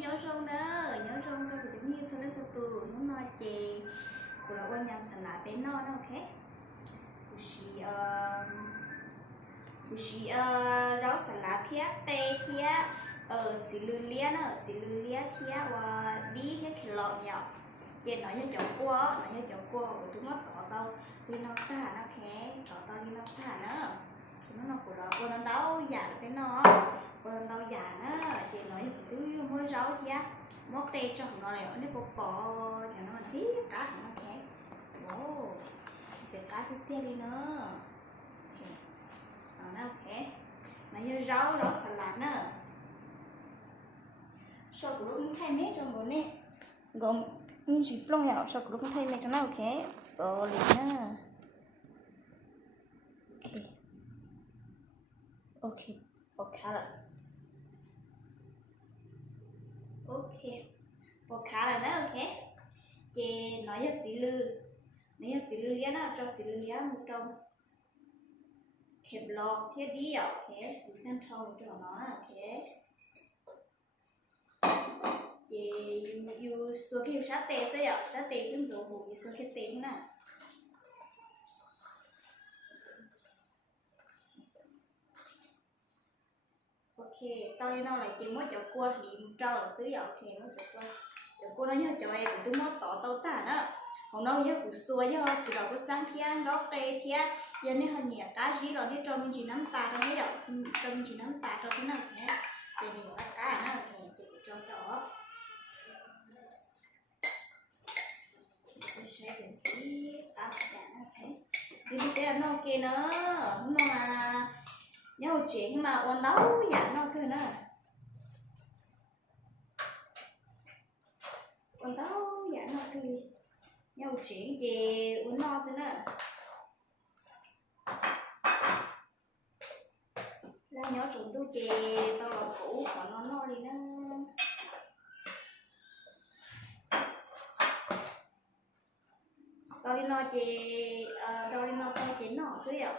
nhớ rong đâu của chúng như sau đó tụ nó nói chè của là quan nhầm sản lại bé no đó ok của chị rau sản lá thía tê thía chỉ lư lia thía và đi thía khỉ lọt nhở chè nói cho cháu của chúng nó tỏ tao đi nó thả nó khé tỏ tao đi nó thả nữa nó của đó con nó tao giả được cái nó con tao giả nó chị nói cứ mua rau thì á móc tê cho nó này nếu có bỏ nhà nó xí cá nó khác wow sẽ cá tiếp theo đi nữa nó ok mà như rau salad nữa sau đó cũng thay mét cho bữa nè gồm những gì plong nhỏ sau đó cũng thay mét cho nó ok rồi nữa ok một khá là đó ok chị nói cho chị lư lia nó cho chị lư lia một trong kẹp lọt thiết đi ok nên thâu cho nó ok chị yêu số kia sát tê sẽ ạ sát tê cũng dùng một số cái tê nè ok tao đi đâu lại chỉ mới chọn cua thì trâu là xứ dạo ok mới chọn cua nó nhớ cho em tôi mới tỏ tao ta đó không đâu nhớ củ xuôi nhớ chỉ đầu có sáng thiên đó tê thiên giờ này hơi nhẹ cá gì rồi đi cho mình chỉ nắm ta trong cái dạo cho mình chỉ nắm ta trong cái nào thế để mình bắt cá nó thì chỉ cho tôi sẽ để xí cá ok đi đi cái nó kia nữa nó mà nhau chuyện mà ôn đấu dạ nó cứ nữa ôn đấu dạ nó cứ nhau chuyện gì ôn no thế nữa là nhỏ chúng tôi chè tao là cũ còn nó no đi nữa tao đi no chè tao đi no tao chè nọ xíu vậy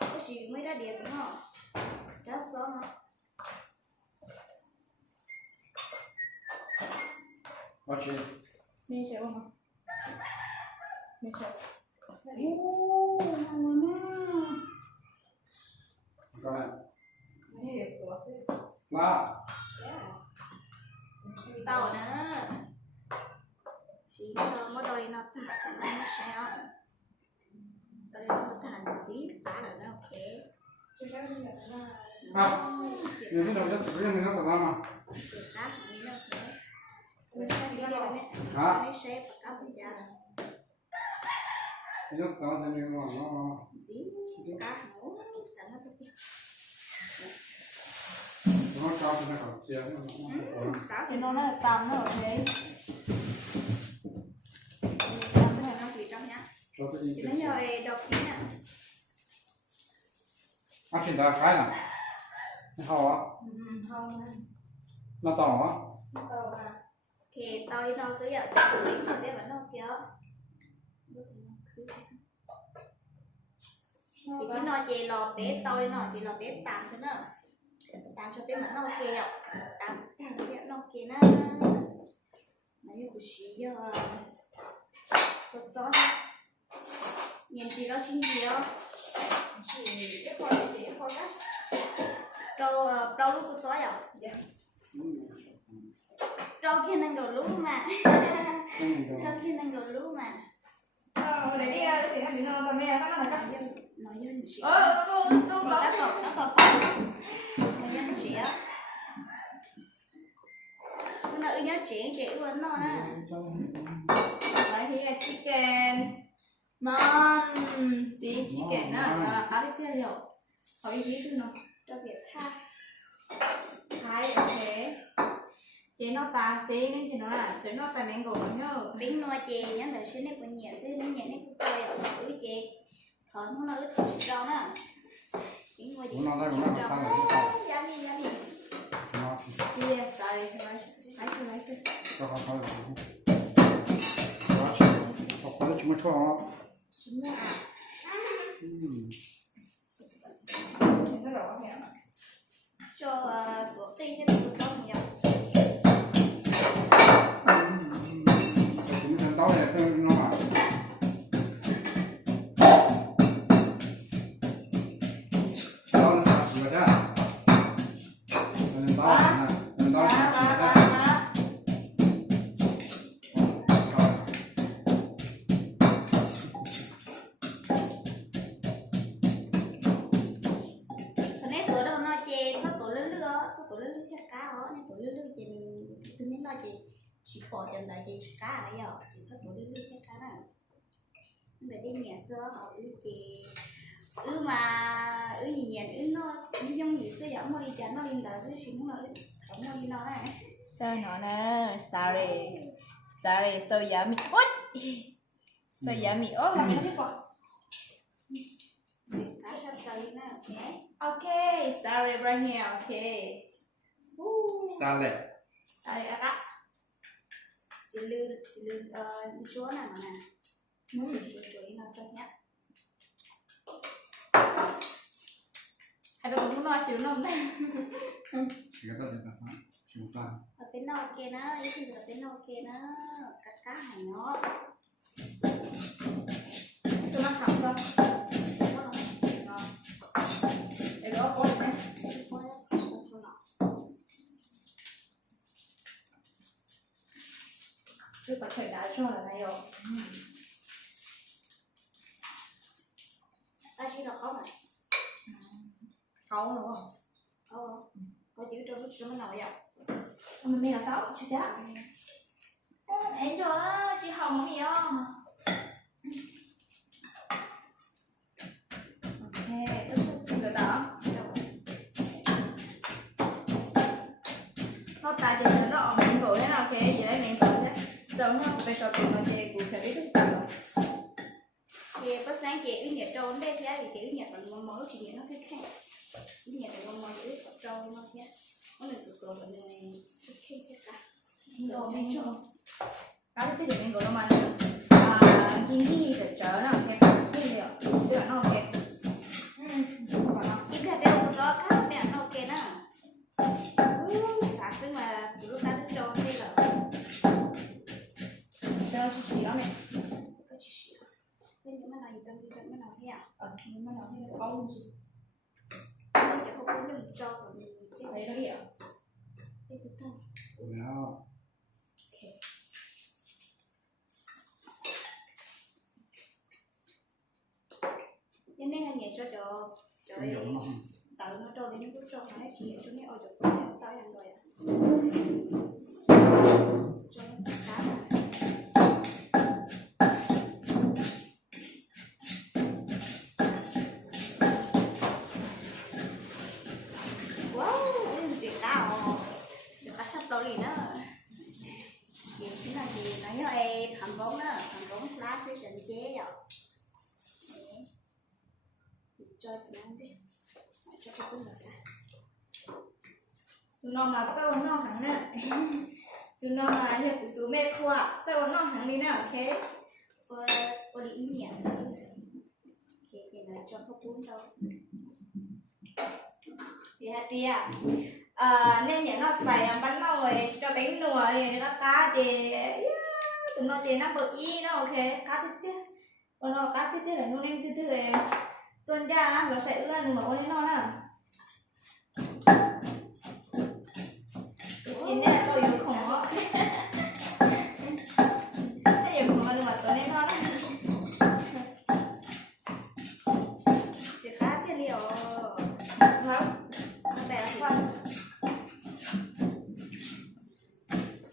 có gì mới đã đẹp đúng không? Đã xóa nó Watch it. Mình sẽ không? Mình sẽ Go ahead. Wow. tàu nữa chỉ nó đôi nó thả nó sẽ đôi nó thả gì cá nữa nó ok Ini dah ini dah lama. cá nó ok mình sẽ đi đây nè Hả? nó sẽ cá bún chả Ini sekarang saya ni lama. gì cá nấu sẵn hết ok Nó cao thì nó còn chia cá Thì nó là tạm nó ở thế. nó kỳ trong nhá Cho tôi đi. thì nó nhờ đọc kỹ nè Chuyện đã khai nè. Hào á. Không. Nó to á. thì tao đi đâu sẽ giờ tao tính thì bé vẫn đâu kia chị cứ nói chị lò bé tôi nói chị lò bé tạm cho nó tạm cho bé vẫn đâu kia tạm bé đâu kia nó nãy của chị giờ có gió nhìn chị đó chính gì đó Chỉ cái con đó. đâu lúc có gió vậy đâu kia năng cầu lúc mà đâu kia năng cầu lúc mà Để đi thì làm gì nó mà mẹ nó là cái. nói dân chị Không có. tác phẩm nói dân chị á nó nói nhớ chuyện chị quên nó nè Đấy thì là chicken. Mom, gì chicken á, ăn đi theo liệu. Hỏi ý thứ nào? cho việc tha Hai, ok. Chị nó ta xí nên chị nó là chị nó tại mình gồm nhớ. biến nói chị nhớ là xin này còn nhẹ xin nó nhẹ này cũng coi ở với chị thở nó nói thở đâu nè biến nói chị Nó đây cũng nó sang rồi. dám đi Nó. Yeah, sorry. Like it. Cho con thôi. Watch. Có chúng cho. xin nó cho của ti cho được không nhỉ này tổ lư lư chị từ nên nói chị bỏ chân lại chị cá đấy giờ chị sắp tổ lư lư cái cá này để đi nhà xưa họ thì mà nhìn nhìn nó giống gì xưa giờ mà đi chả nó đi là cái gì cũng nói không nói đi nói này sao nó nè sorry so yummy út so yummy oh làm cái gì cá sắp tới nè okay sorry right here okay Salad. sorry ạ chị lư chúa này mà nè chúa đi nào cho nhá hai đứa cũng nói xíu nông đây Chỉ có thể là chúng ta. ở bên nọ kia nó ý thì ở bên nọ kia nó cá hải nó tôi mang thẳng cho để đó có được nè tôi phải khởi đá cho là này rồi ta chỉ đọc có mà có đúng không có chữ trong cái nồi vậy mình là táo chứ chắc em cho chị Hồng gì không ok xin được tao nó tại cho nó ở miệng cổ thế nào ok vậy miệng cổ thế sống nó phải cho tụi nó chơi cụ thể biết tao rồi chị có sáng chị ý nghĩa trâu đây thế thì ý nghĩa còn món chỉ nghĩa nó cái khác ý nghĩa là món chữ trâu nó thế nó là cực rồi này cái cả rồi mình cho cái thứ gì mình gọi là mà kinh thi để trở nào cái cái liệu tức là nó ok ít là đeo có khác mẹ nó ok nè sáng tức mà lúc ta thức trâu đây là cho chị đó này có chỉ xíu bên những cái này bên cái nào thế à nhưng mà nó thì có luôn gì không chỉ không có dùng trâu của mình thấy nó hiểu đây thứ thân Wow. cho nên là nhẹ cho Cái giống nó. tự nó trâu đến nó cứ trâu hết chị cho nên ôi trời ơi sao ăn rồi à cho nó cá wow gì tao cá sắp tới gì nữa thì chính là gì nói với em thành vốn đó thành vốn lá với trận chế rồi cho tụi nó đi cho cái cuốn cả tụi nó mà tao nó hẳn nè tụi nó mà như tụi mẹ khoa tao nó hẳn đi nè ok cô đi ý nghĩa sao thì nói cho cái cuốn đâu thì hả tia nên nhà nó phải làm bánh mau rồi cho bánh nùa rồi nó cá thì tụi nó thì nó bự y nó ok cá tiếp còn nó cá tiếp là nó lên tiếp về tuần ra nó sẽ ưa nữa mà nó nè xin đây là tôi yêu khủng đó nó yêu khủng nhưng mà tôi nên nó chỉ khá tiền liệu không nó bè là quan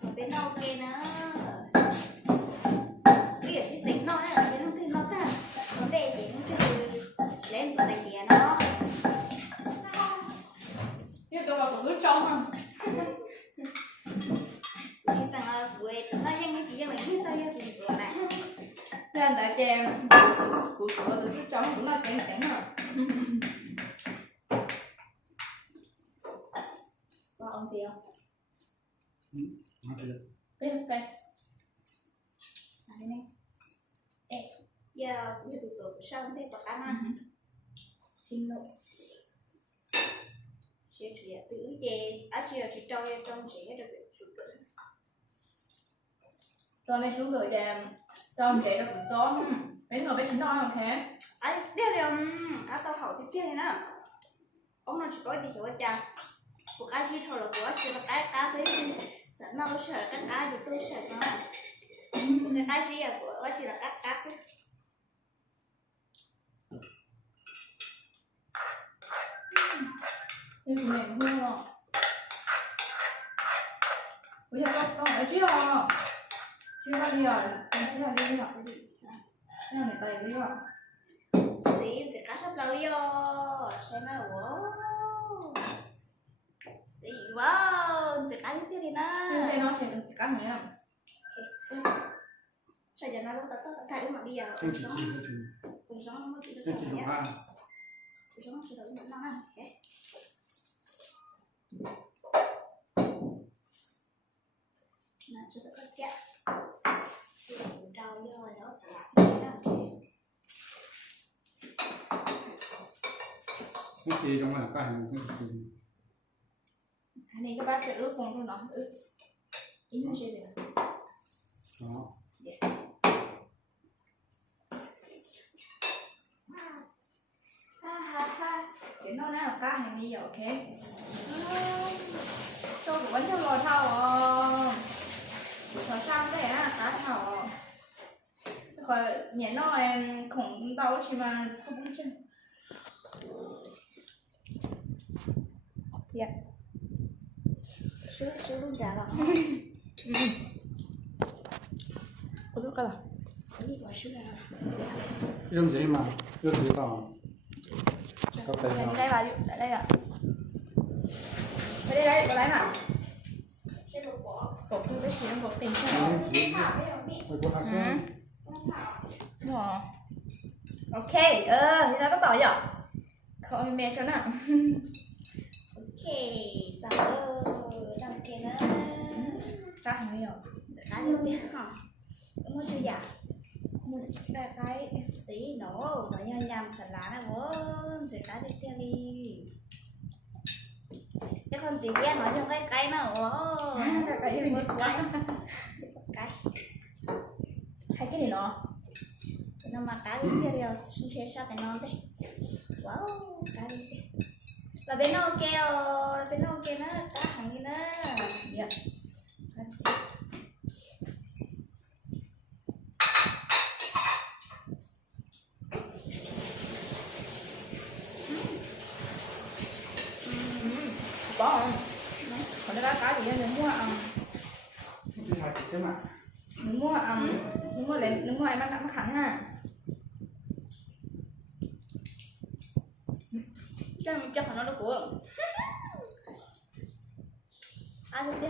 ở bên đâu kia nữa cái kiểu chỉ xính nó là chỉ lương thêm nó ta nó về chỉ lương thêm lên vào này kia nó như tôi bảo cũng trong không chỉ sang là quê chúng ta nhanh như chỉ cho mình biết tay thì rồi này nên tại chèn cụ sữa từ phía trong cũng là cánh rồi có ông gì không Nó thì biết ok này giờ như tụi tụi sao không thể có khả năng xin lỗi sẽ chủ yếu từ chị chỉ trong chị hết được chủ cử rồi mày xuống gửi để cho mình để được gió mấy người bé chín nói ok ai tiếp đi tao hỏi tiếp theo nữa ông nó chỉ có gì hiểu chả của cái gì thôi là của chỉ là cái cá giấy sợ nó sợ cái cá gì tôi sợ nó cái gì à của chỉ là cái cá giấy như thế này cũng không bây giờ con ở chưa chưa bao giờ con chưa bao giờ nào này tay đi ạ Sĩ sẽ cá sắp là liêu. Xem nào, wow. Sĩ, wow, sẽ cá tiếp đi nè. nhưng chơi nó chơi được cá nữa nha Sao giờ nó tất cả mà bây giờ Không chỉ chỉ là chủ. cuộc sống nó chỉ được Thế chỉ sống dùng nhé. ba. Cuộc sống nó chỉ được nó nè. Nè, cho tất cả chả. Rau vô đó sẽ làm Thế thì trong này cả hàng cái gì? anh ấy các bác chơi ướp phong cho nó ướp ít nó chơi được Đó. ha ha cái nó nào cá hay bây giờ ok cho của bánh cho lò thau thảo sang cái á cá thảo khỏi nhẹ nó em khổng đau chỉ mà không biết chân dạ Sữa luôn trả rồi. có lúc cả là Cái gì gọi sữa là Yêu gì mà? Yêu gì vào? Có tay đây nào? đây vào tại đây ạ đây có lấy nào cái đồ bỏ. cổ tôi cái gì cổ tình Đấy, sao chỉ Thảo cái không biết. phải có hai số. Con Thảo. đúng rồi ok thì ta có tỏi rồi không mẹ cho nào Ok, tao làm cái nữa. chắc không hiểu Cá tiếp tiếp hả? Đúng không chưa dạ? mua cái Xí nổ, nó nhầm nhầm thật lá này bố. Sẽ cá tiếp tiếp đi. Chứ không gì kia nói trong cái nào bố. cái gì mất quá Cái. hai cái gì nó Nó mà cá tiếp tiếp điều sẽ sao cái non thế. Wow, cá tiếp tiếp. Là bên nó kêu, bên nó kêu nó cá hàng như nó. dạ có không còn đây cái gì nữa mua Thì hai cái mà. nếu mua em ăn nó khẳng à Cho nó được của. Ăn đi.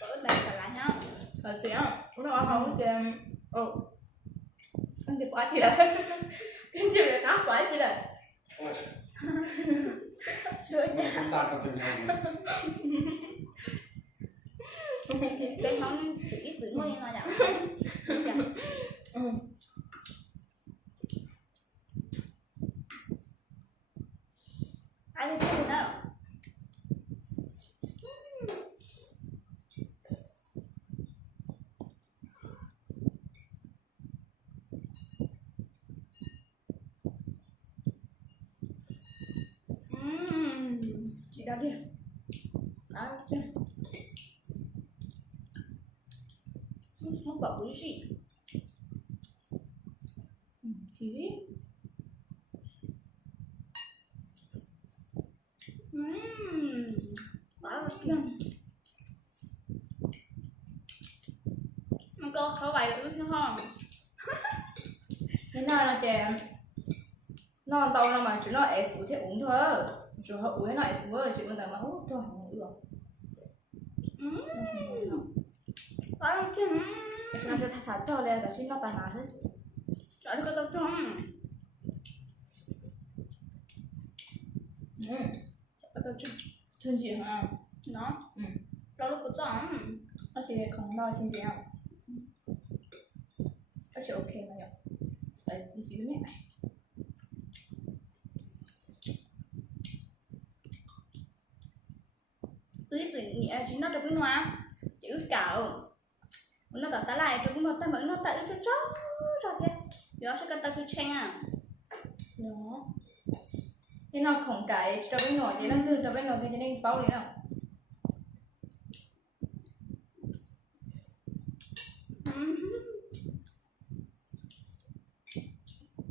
Bữa này phải lại nhá. rồi xíu cũng đâu không chị anh chị bỏ chị lại anh chị lại đáp bỏ chị lại Chúng ta có chuyện này. Bên không chỉ xử mới nói nhở. Ăn đi thế nào. Chị đau đi. Ăn chưa? Không bảo với chị. chị gì Quá là kia. Mà cô khẩu bài được chứ không? thế nào là chị nó tàu nào mà chúng nó ép uống thì uống thôi chúng họ uống nó ép uống rồi chị vẫn tao mà hút thôi không uống được Quá là kia. chị nói cho thả cho lên và chị nó tao nói thế Trời ơi, tao trong. Tao trong. chân chị hả Nó. Tao lúc có trong. nó chỉ không đau chân chị không nó chỉ ok mà nhở phải chị biết mẹ Ý gì nhẹ chứ nó được bên ngoài. Chữ cạo. Nó bảo ta lại rồi nó ta mới nó tự cho chó rồi kìa. Đó sẽ cần tao cho chanh à. đó thế nó không cái cho bên ngoài thì nó từ cho bên ngoài thì nên bao đi nào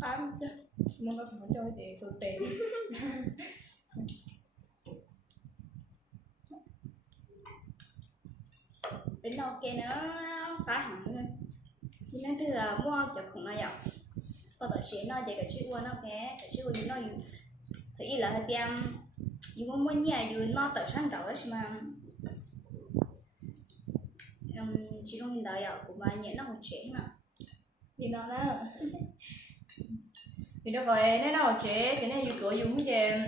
Ăn chưa? Muốn có phải cho chị số tiền. Đến đâu kia nó phá hẳn luôn. Nhưng nó thứ là mua chụp không nó dọc. Có tổ chế nó để cái chữ qua nó cái chữ qua nó dùng. Thì là hơi tiêm dùng muốn nhà dùng nó tự sáng đầu ấy mà chỉ trong hiện đại của bà nhớ nó một chế mà Thì nó đó. Thì nó phải nếu nào chế cái này dùng cửa dùng cái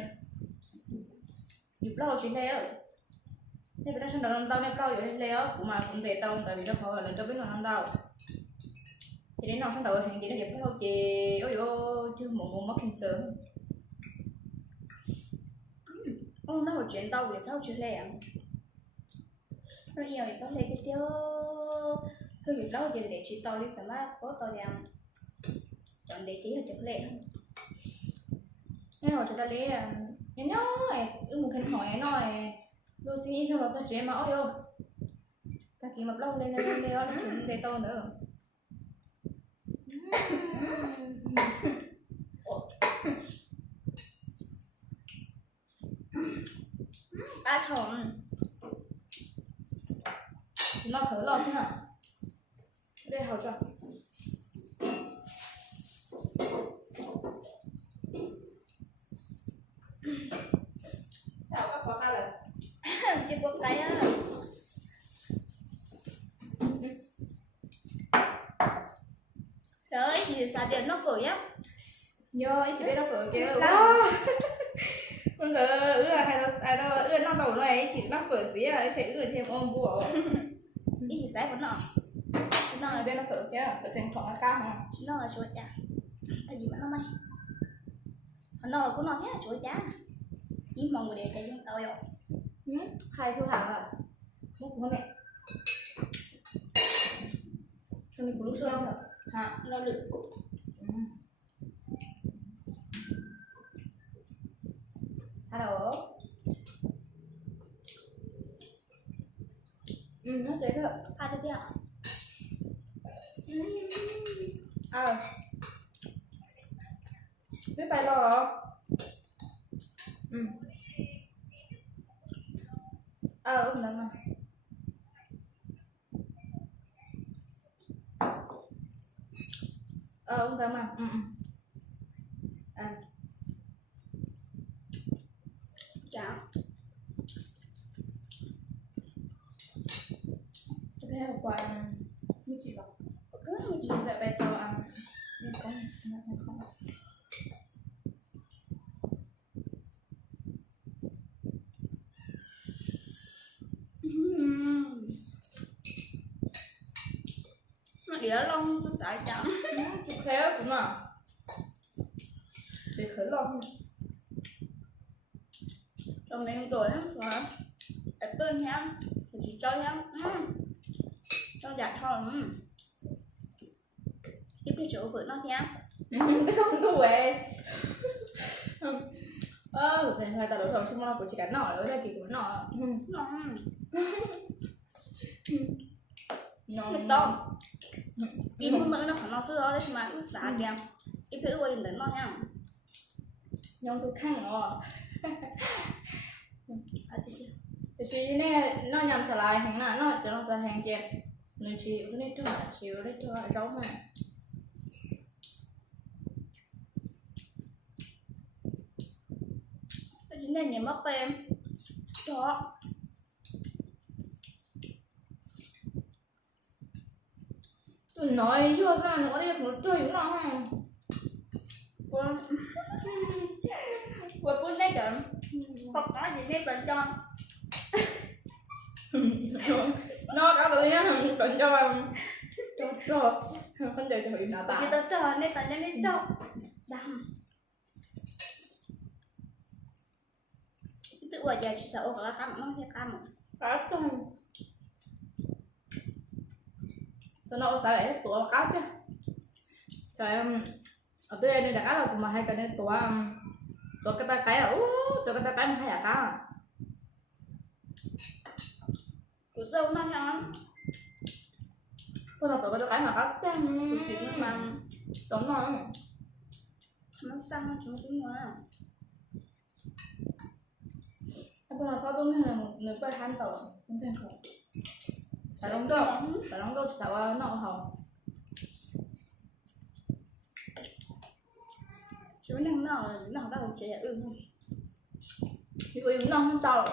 dùng lâu chỉ đây á. Nếu nó sáng đầu năm tao nếu lâu rồi đây á cũng mà cũng để tao tại vì nó phải là cho biết là năm tao. Thì đến nó sáng đầu thì nó đẹp lâu chị ôi ôi chứ một mất kinh sớm. nó một chuyện tao việc tao chưa làm rồi nhiều thì tao lấy cái tiêu cái việc đó giờ để chị tao đi xem mà có tao làm chọn để tí hơi chụp lệ Nên rồi chúng ta lấy nhớ này một cái hỏi nói đôi khi trong đó ta chế mà ôi ôi ta kì mập lâu lên nó chúng để tao nữa. ba thòng Nó khởi lọt thế nào đây hầu cho sao các khó khăn là cái bông tay á trời thì xả điện nó cười á nhớ ý chỉ biết nó khởi kia đó con thờ hay đâu nó đầu này chỉ nó khởi gì à chạy thêm ôm bùa ý thì xả của nó là bên nó khởi kia khởi thành khó cao mà nó là chuột chả cái gì mà nó mày nó là của nó nhá chuột chả chỉ mong người để cái chúng tao rồi khai thu thảo à bố của mẹ cho mình cũng lúc sau hả hả nó lự hello nó dễ thôi hai đứa kia biết bài lo đúng rồi mà ông ta mà chả cái này quả như chị bảo cứ như chị dạy bài cho ăn nhưng không nó đĩa lông nó xài chậm chụp khéo cũng à để khởi lòng trong này tuổi lắm rồi Apple nha chỉ chơi nha trong giặt thôi tiếp cái chỗ vượt nó nha cái không tuổi thì người ta đối đầu chung lo của chị cắn nỏ ở đây thì của nỏ nó to im không nữa nó phải nó sữa đó đấy mà cứ xả kèm ít cái ơi đến nó nha nhóm tôi khăn rồi thì nè nó nhầm xả lại hàng là nó cho nó xả hàng chèn nên chịu cái này cho chịu đấy cho rau mà cái chính này mất tem đó tôi nói vừa ra nữa đi nó chơi nó không vừa bún đấy kìa hoặc có gì đấy tận cho nó cả tự nhiên cần cho con chơi cho nào chỉ ta tận cho nên tận cho nên cho đầm tự ở nhà chỉ sợ ở cả cắm nó theo cắm cá tôm cho nó sẽ lại hết tổ cá chứ cái ở đây đây là cá là cũng mà hay cái này tổ cái ta cái là tổ cái ta cái hay là cá của dâu nó nha tôi là tổ cái ta cái mà cá chứ mà sống rồi nó xăng nó chúng cũng ngon. Apa nak satu ni nak buat hantar, mungkin kau. Salong kau sawa nak hao. Chú nó bao giờ trẻ không? Ví dụ nó không tao,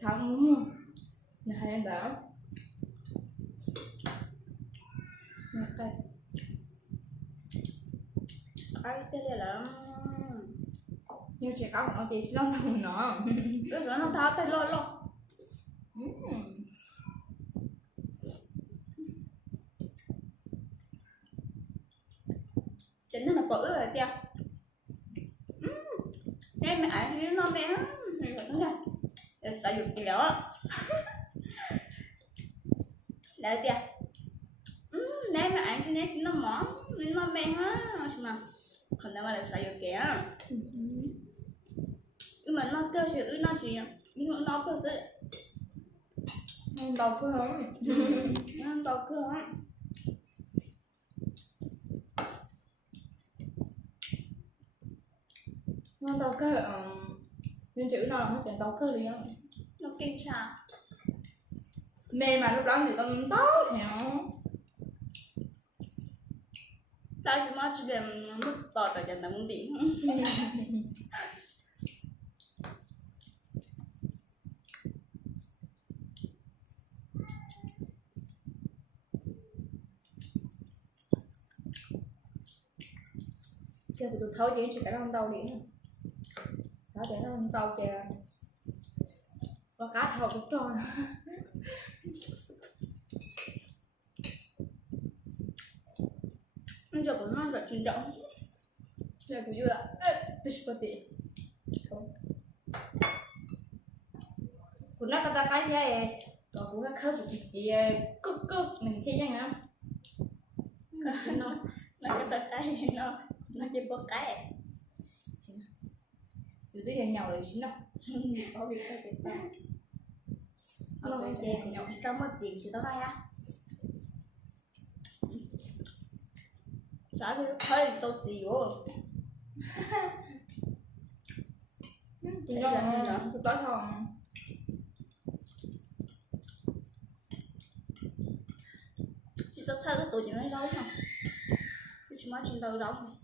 thằng nhà hai anh đã. Okay. Ai tên là Nhưng chỉ có một chị nó thằng nó. lúc đó nó tháo tay lo lo. Chính nó là bự rồi kìa. Nên mẹ ai thì nó mẹ á, thì nó ra. Để sử dụng kéo. Đấy kìa. Nên mẹ ai thì nó món, nên nó mẹ ha, mà còn đâu mà để sử dụng kéo. Nhưng mà nó cơ sự nó chỉ nhưng mà nó cơ sự Đầu cơ không? nó đầu cơ á. Nó đầu cơ nên chữ nào nó chẳng đầu cơ liền. Nó kinh sao? Mê mà lúc đó thì tao tốt hiểu. Tại sao mà chỉ đem mức tọt ở trên tấm đỉnh. Giờ thì được thấu chỉ chỉ cả con đầu điện. Thấu chỉ nó con đầu kìa. Có cá thầu cũng tròn. Bây giờ của nó rất trình trọng. Giờ cũng như là tôi sẽ có tiền. Của nó có ta cái gì còn của các khớp của chị cúp mình thấy nhá hả? Nó cái cái nó chỉ có cái. Từ tới gần nhau rồi chính đâu. Có việc phải việc ta. Nó phải chè của nhau sao mất gì chỉ tao đây á. Sao thì thấy tao gì vô. Chị lo là tôi có thằng Chị tao thấy cái tụi chị nó rấu không? Chị mới trên tao rấu không?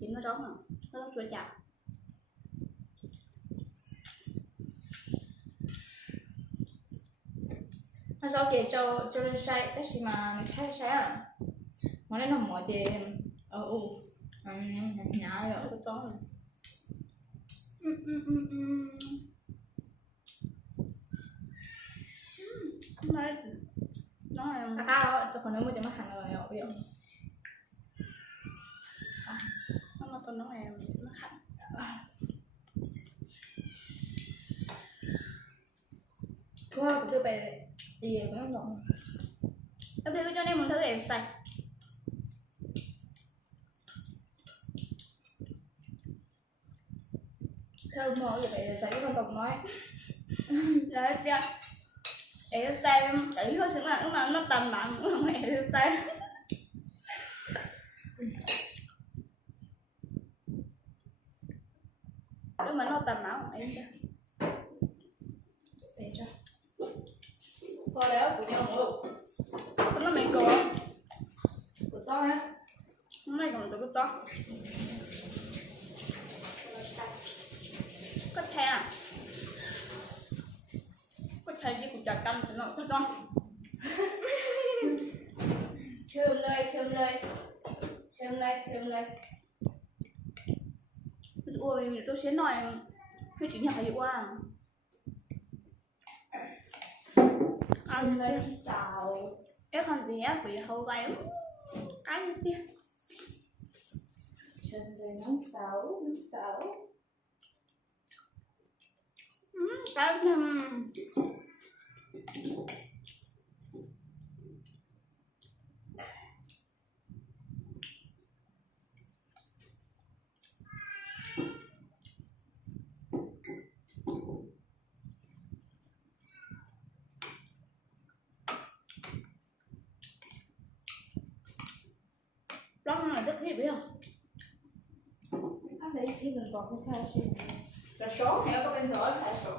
Chị nó rấu không? Nó rấu chua chặt. nó sao kể cho lên say cái gì mà say à mà nó nằm mọi gì nhả rồi Cái to rồi. Nó là tao còn nếu mà cho nó hành rồi bây giờ nó còn nó em nó hẳn. qua cũng chưa về thì cũng không rộng Em thấy cho nên muốn thử em sạch. thơm mỡ vậy để xảy con độc nói Đấy kìa. Em xem thấy hơi sướng là mà nó tầm bản của mẹ em xem. Nhưng mà nó tầm máu của em xem. để cho thôi léo của nhau nữa Nó mày cổ. của cho ha Nó này còn được có. Có the à? Có the với củ chả canh thì nó có cho. chơm lên Ui, tôi sẽ nói cái chuyện nhà phải qua. chơm lên xào Em còn gì á, vì hầu vậy cái gì kia. chơm lên nóng xào Cái đó là rất hiệp biết không? Ăn đấy thì gần giọt không sao chứ. Là số hay có bên giọt là số.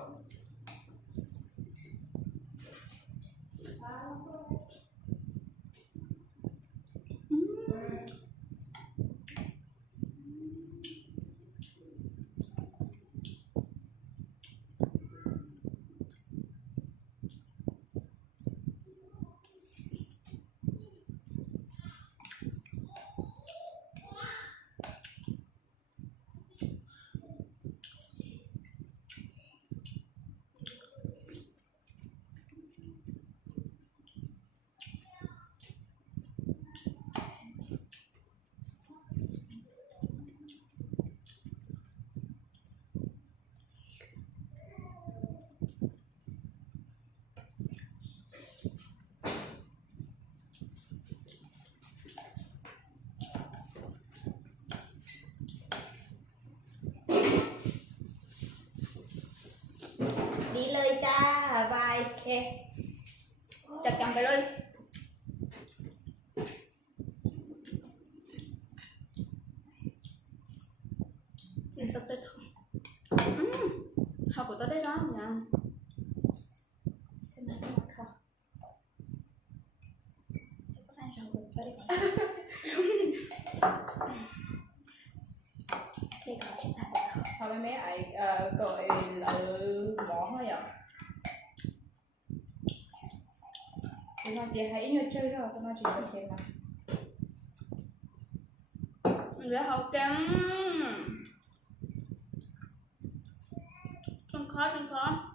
Đi lời cha vài khe chặt chồngไปเลยMình tập tới thôi. Học của tôi đấy đó nè. Thế nào cũng không. Có ai xong rồi tới đây. Đây có chúng ta được. Thôi mấy ấy gọi là bỏ thôi ạ. Tụi nó chỉ thấy như chơi rồi, tụi nó chỉ chơi thêm mà. Mình đã học cắm. Không khó, không khó.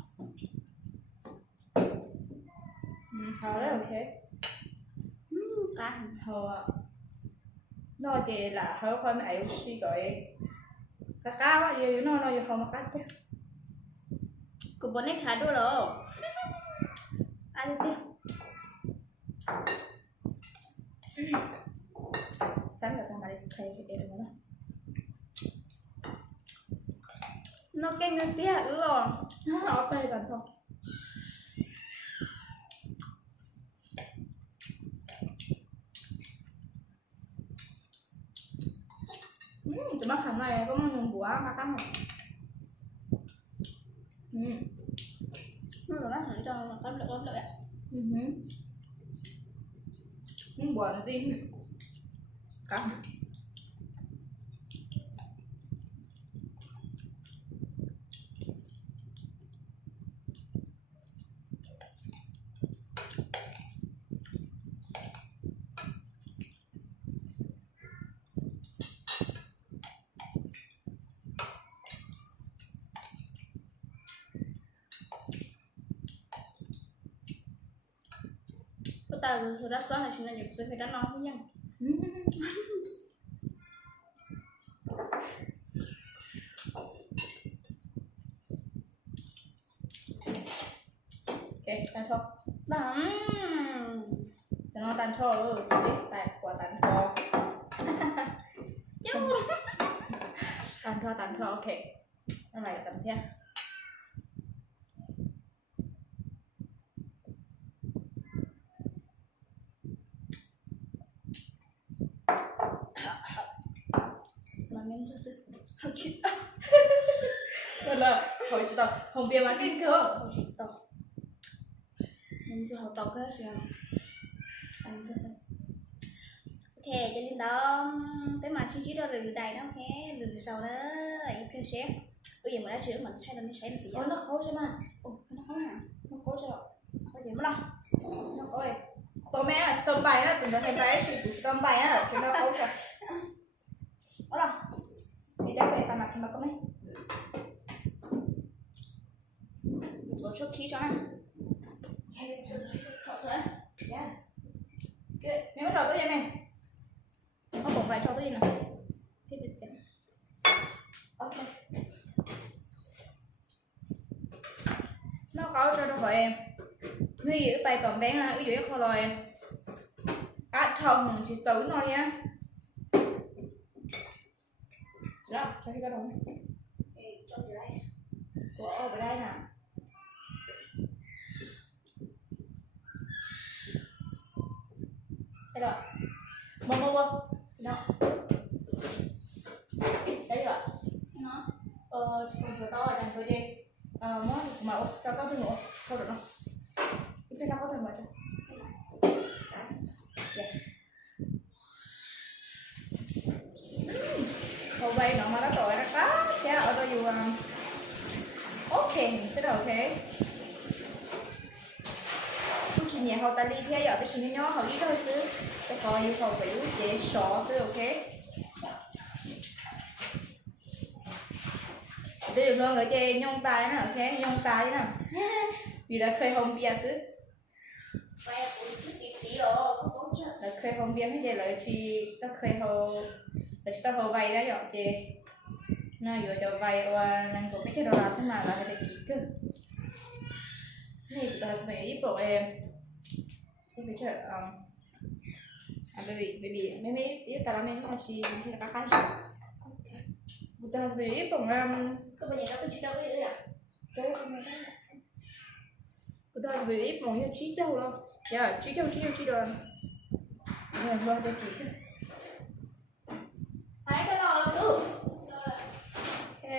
Thôi đấy ok. Cá. Thôi nó chỉ là hơi khoai mấy ấy suy gọi cá cao á, giờ nó giờ không mà cắt chứ. Của bọn ấy khá đua rồi. Ai tiếp tiếp. Sáng là tao mà đi thay cái này nữa. Nó canh nó tiếc rồi. Nó ở tay gần không? Tụi nó khẳng này có một nguồn búa mà cắm rồi. Nó là bác hẳn cho nó ốp lợi ạ. Nguồn búa nó gì? Cắm. Ta rồi đã xóa là chúng ta nhập số phải đã nói với nhau. Ok, tan thôi. Bấm. Cho nó tan thôi rồi, tại quả tan thôi. Tan thôi, ok. Nó này là tầm thế. Mà mình rất sự học chuyện. Thật là hồi chị tao không biết mà kinh cơ. Học chuyện tàu. Mình sẽ học tàu cái gì không? Anh rất sự. Ok, cho nên đó cái mà xin chỉ đó là lừa đầy đó ok, lừa sau đó anh theo sẽ. Bây giờ mà đã chữa mình thay nó sẽ gì Ôi nó khối chứ mà. Ồ, nó không hả? Nó khối chứ đâu. Bây giờ mất đâu? Nó khối. Tôi mẹ là tôm bài đó, tụi nó hay bài sự của tôm bài á, chúng nó khối rồi. Mất đâu? Thì đã về tao mặc thì mà có mấy. Số trước khí cho này. Thọ thôi. Yeah. Good. Mẹ bắt đầu tới vậy mẹ. Nó bổng vài cho tới gì nào. Thế thì xem. Ok. Nó có cho đâu phải em. Như vậy tay còn bén là ví dụ không rồi em. Á thông chỉ tử nó đi á. Đó, cho cái đầu này. Cho gì đây? Của ở đây nè. Đây rồi. Mơ. Đó. Đấy rồi. màu cho con thêm nữa không được đâu ít cái nào có thêm màu cho hầu bay nó mà nó tội nó quá chứ ở đây dù ok sẽ được ok lúc chị nhà hầu ta đi theo giờ cái chuyện nhỏ hầu ít thôi chứ cái coi yêu cầu phải lúc chế sọ chứ ok đây được luôn ở chơi nhông tay nè ok nhông tay nè vì đã khơi hồng bia chứ là khơi hồng bia hay gì là chị ta khơi hồng là ta hồng vay đó dọn chị nó vừa cho vay và năng của mấy cái đồ làm thế mà là phải kỹ cơ này tụi ta phải ít bộ em phải chờ baby mấy ít ta làm mấy cái gì thì là các cái tụi ta phải ít bộ Cái bây giờ nó có chuyện đâu đấy à? tụi ta phải ít bộ như trí đâu đâu dạ trí đâu rồi rồi lo cho kỹ cơ thấy cái nào là cứ ok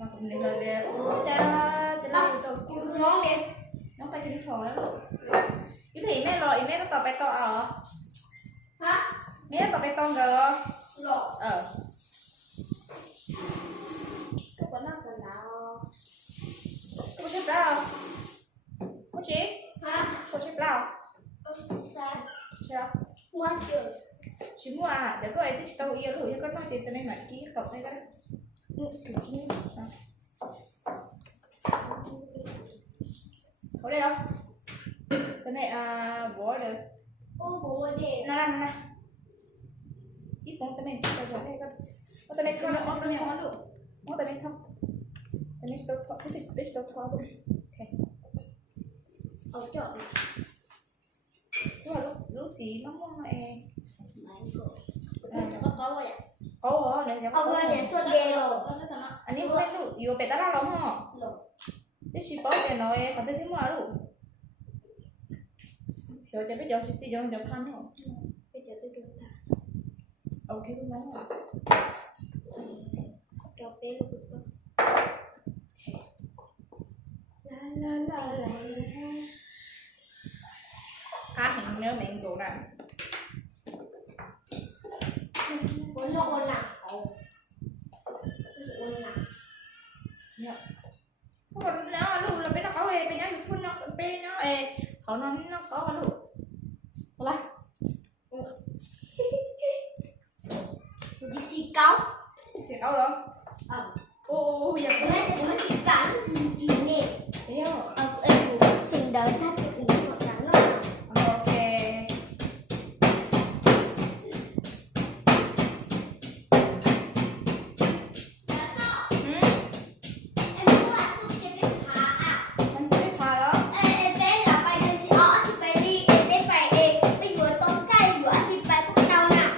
mà cũng nên là để ta sẽ làm được Cũng ngon đi. nó phải trên phòng đó luôn cái gì mấy rồi mấy nó tao phải to ở Hả? mấy tao phải to rồi Rồi. Cái Quán nào sẵn nào? có chip nào có chip Hả? có chip nào Sao? sao Ngoan chưa? chỉ mua à để có ai thích tao yêu rồi có nói tiền tao nên mà ký khẩu hay cái đó ở đây đâu cái này bỏ được Ô bố đi. nè ít món tao mình tao rồi đây con tao mình không nó tao mình không được món tao mình không tao mình stop thọ cái gì stop thọ luôn ok Ở chợ. nhưng mà lúc gì nó muốn này Máy rồi. Có vậy. có này giống Ở bên này tuột ghê rồi. anh ấy muốn đủ yêu bé ta ra lắm hả Rồi. thế chỉ bảo cái nói còn tới thế mà đủ rồi cho biết giờ chỉ giống giống pan thôi Bây giờ tôi được thả. ok đúng không Cho bé luôn được rồi. la cá hình nếu mình đủ nè Ôn nó ôn nặng. Ôn nặng. không phải nó luôn là bé nó có về bé nó youtube nó bé nó họ nó có luôn lại Đi xì cáo. sẽ đâu rồi ô bây giờ Mấy cái mới chỉ cắn chỉ nè. thấy không Em cũng xin đợi thắt được một trắng rồi. ok Em muốn là súp chế biết phá à. anh sẽ biết hòa đó Em bé là bài đơn sĩ ở thì phải đi em phải bây giờ tôm cay vừa thì phải cũng đau nè.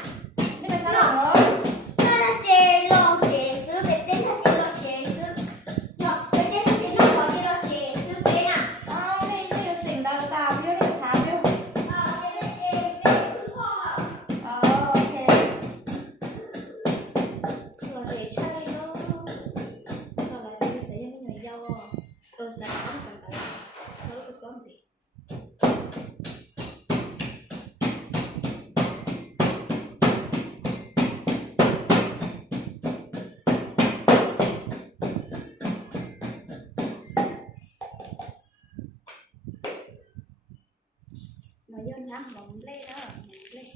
biết là sao nữa Nó là chè lò chè sữa bé tên là chè lò chè sữa. Rồi bé tên là chè nó có chè lò chè sữa bé nè. đây là xỉn tao tao biết được tháo biết Em cũng hoa. ok Lò chè chay đó. Sao lại tôi sẽ cho người dâu à? Tôi sẽ không cần tới. Nó là con gì? Mà vô nhắm mộng lên đó, mộng lên.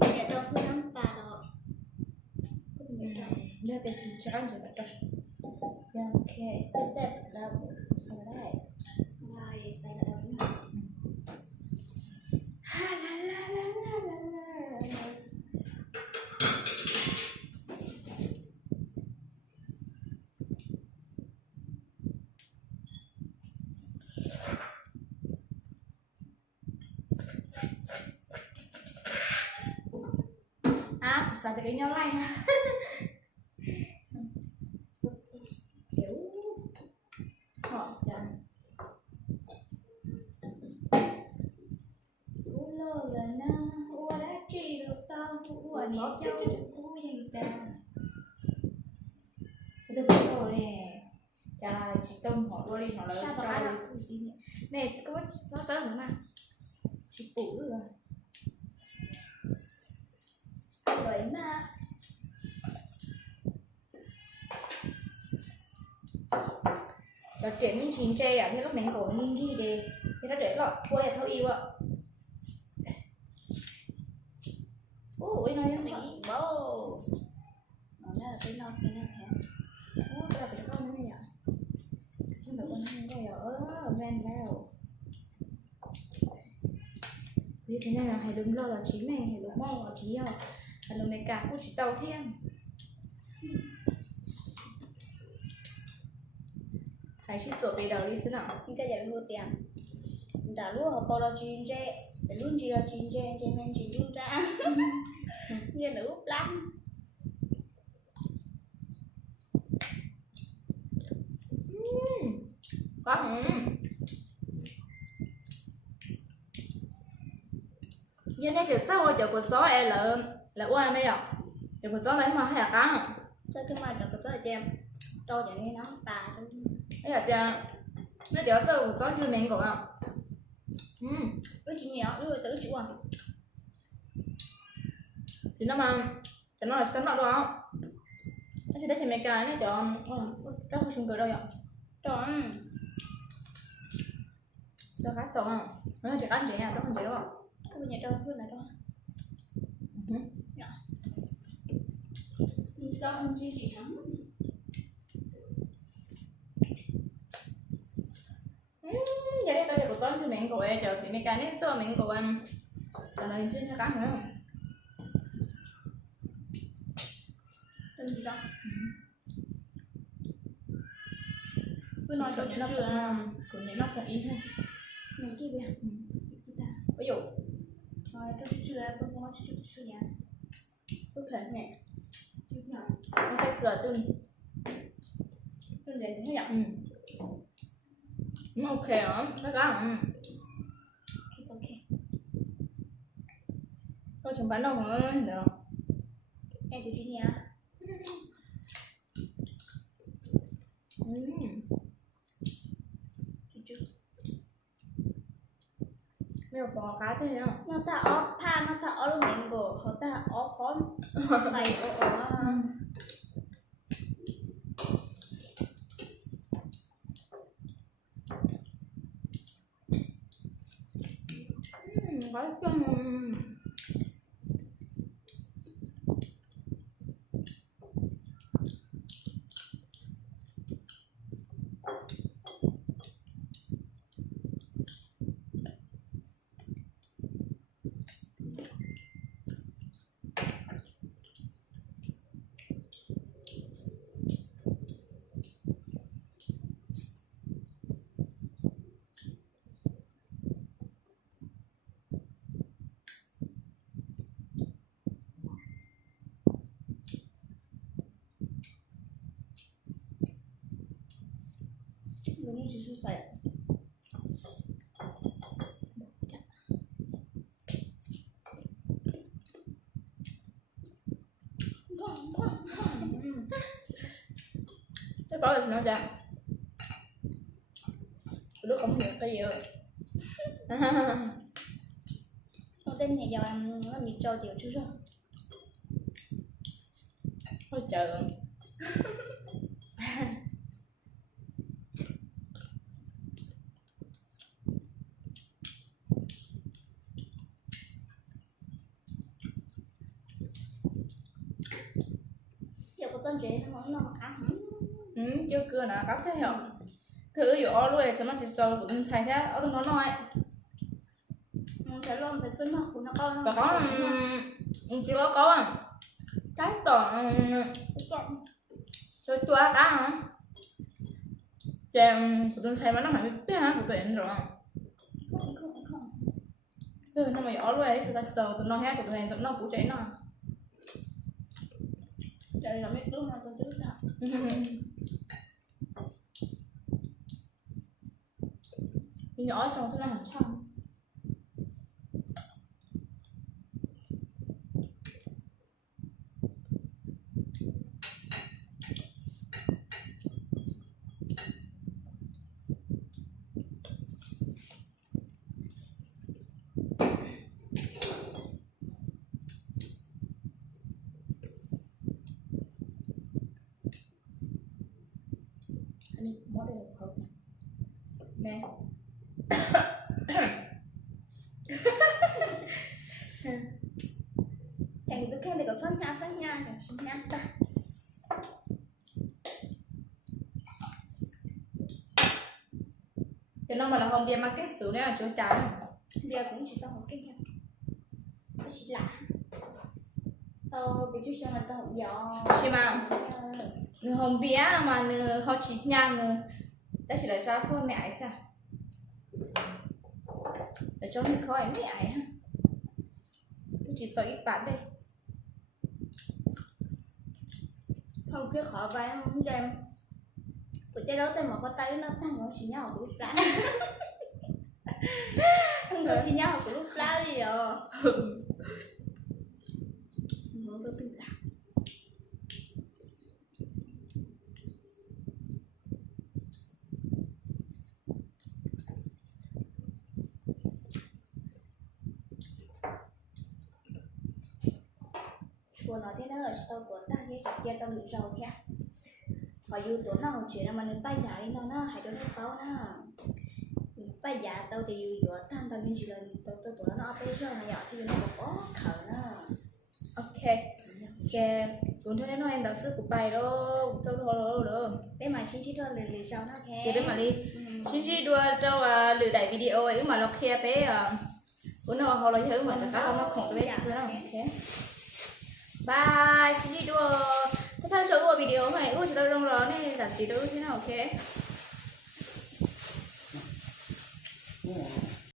Mẹ cho cứ nắm bà đó. Cứ mẹ cho. giờ thì chỉ ăn rồi đó ok sẽ là sao đây Ngoài tay là đóng. la la la la la la À, sao thì cái nhau này ha. Kiểu họ chẳng u lô là na u đã chi được tao u ở nhà cháu u gì ta tôi bắt đầu nè là chị Tâm hỏi tôi đi hỏi là Sao cho bà đi thông tin mẹ có nó tới nữa mà chị phụ rồi vậy mà và chuyện những chuyện chơi à thì lúc mình cổ nghiêng khi thì nó để lọt quay thâu yêu ạ ôi nói em Mỹ bố nó là cái non cái này hả ôi cái là con nữa nhỉ không phải con này ở ven vào vì thế này là hãy đừng lo là chí mày hãy đừng mong là chí à hãy đừng mày cả của chị tàu thiên hãy chỉ chỗ về đầu đi xin nào những cái gì luôn tiền đã luôn học bao là chuyên chế để luôn chỉ là chuyên chế chế men chỉ luôn ra như nữ lắm có nhưng đây chỉ sau rồi chỗ của số em là qua mấy ạ chỗ của số lấy mà hay là cắn sao cái mà được có em cho vậy nên nó bà luôn đây là cha nó chỗ sau của số chưa miệng của ạ với chị nhỏ với tử chủ à thì nó mà thì nó là sắm đâu đó nó chỉ để xem mấy cái nó chọn đó không sung cười đâu vậy trời sao khác xong à nó chỉ cắn chị à đó không chị đâu ạ cái bên nhà đâu cái này đâu sao anh chị hắn vậy đây tôi của con chưa miệng của em chờ thì mấy cái này cho miệng của em trả lời chưa cho cắn nữa tên gì đó cứ nói của cho những nó cũng ý thôi mình kia bây giờ ví dụ rồi cho chưa con nói chưa nhà có thể mẹ chưa nhà con sẽ cửa tương tên để thế nhỉ nó ok hả nó có ok con chồng bán đâu mà được em tụi chị nhà chú mấy bò cá thế nhá nó ta ó pa nó ta ó luôn mình bồ họ ta ó con mày ó gói chung mình chỉ su sài cái bảo là nó chả đứa không hiểu cái gì rồi nó tên nhà giàu em nó bị cho tiểu chú rồi thôi chờ giờ có tên chế nó nói nó ăn chưa cưa nè có thế hiểu cứ dụ luôn rồi sao nó chỉ cho cũng xài thế ở trong nó nói sẽ luôn sẽ xin nó của nó con và có chỉ có cái toàn cho chua cá hả chèm của tôi xài mà nó phải biết ha của tụi em rồi không Rồi nó mày ó rồi thì ta sầu tụi nó hết của tụi này tụi nó cũng cháy nó. Trời nó biết lúc nào con tức sao. Mình nhỏ xong sẽ là hẳn trong. Anh món đây là không nè. Chẳng tôi khen thì có sáng nha ta. Cho nó mà là không đi mang cái sữa này là chỗ trái này. Giờ cũng chỉ tao một cái nha. Nó chỉ lạ. Tao bị chú cho là tao học giỏi. Chị mà người không biết mà người họ chỉ nhang người ta chỉ là cho phơi mẹ ấy sao để cho mình khỏi mẹ ấy ha. Tôi chỉ sợ ít bạn đây. Không chứ khỏi vai không cho em. Tụi trái đó tên mà có tay nó tăng nó chỉ nhau của lúc lá. Không có chỉ nhau của lúc lá gì rồi. Không có tương tác. Chùa nói thế nào ở tao của ta thế kia tao lựa rau kia. Họ yêu tụi nó chuyện là mình bay dài nó hay đối pháo nó bay dài tao thì yêu dựa tan tao những chuyện tao tụi nó bây giờ nó nhỏ thì nó có khờ nó. Ok ok cũng thế nó em đạo sư của bài đó đâu đâu Để mà xin chỉ cho lì rau nó thế. thì đến mà đi xin chỉ đua cho lừa đẩy video ấy mà nó kia bé của nó họ nói thứ mà nó không nó khổng bé nữa đâu thế. Bye xin chỉ đua. Thế sao cho video này ui thì tao đông rồi này là gì đâu thế nào ok.